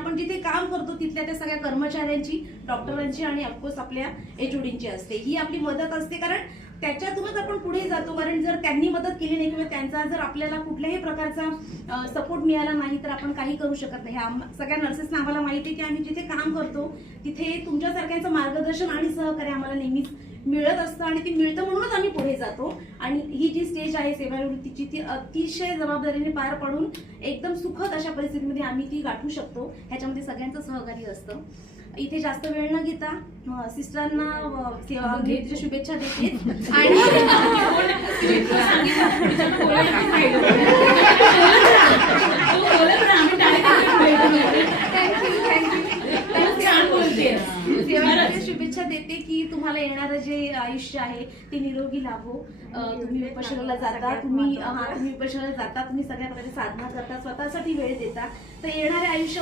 आपण जिथे काम करतो तिथल्या त्या सगळ्या कर्मचाऱ्यांची, डॉक्टरांची आणि ऑफकोर्स आपल्या एचओडींची असते. ही आपली मदत असते, कारण त्याच्यातूनच आपण पुढे जातो. कारण जर त्यांनी मदत केली नाही किंवा त्यांचा जर आपल्याला कुठल्याही प्रकारचा सपोर्ट मिळाला नाही तर आपण काही करू शकत नाही. सगळ्या नर्सेसना आम्हाला माहिती आहे की आम्ही जिथे काम करतो तिथे तुमच्यासारख्यांचं मार्गदर्शन आणि सहकार्य आम्हाला नेहमीच मिळत असतं आणि ते मिळतं म्हणूनच आम्ही पुढे जातो. आणि ही जी स्टेज आहे सेवानिवृत्तीची ती अतिशय जबाबदारीने पार पाडून एकदम सुखद अशा परिस्थितीमध्ये आम्ही ती गाठू शकतो. ह्याच्यामध्ये सगळ्यांचं सहकार्य असतं. इथे जास्त वेळ न घेता सिस्टरांना सेवानिवृत्तीच्या शुभेच्छा देते आणि शुभेच्छा देते की तुम्हाला येणारं जे आयुष्य आहे ते निरोगी लाभो. तुम्ही विपश्यनाला जाता, तुम्ही विपश्यनाला जाता, तुम्ही सगळ्या प्रकारे साधना करता, स्वतःसाठी वेळ देता, तर येणारे आयुष्य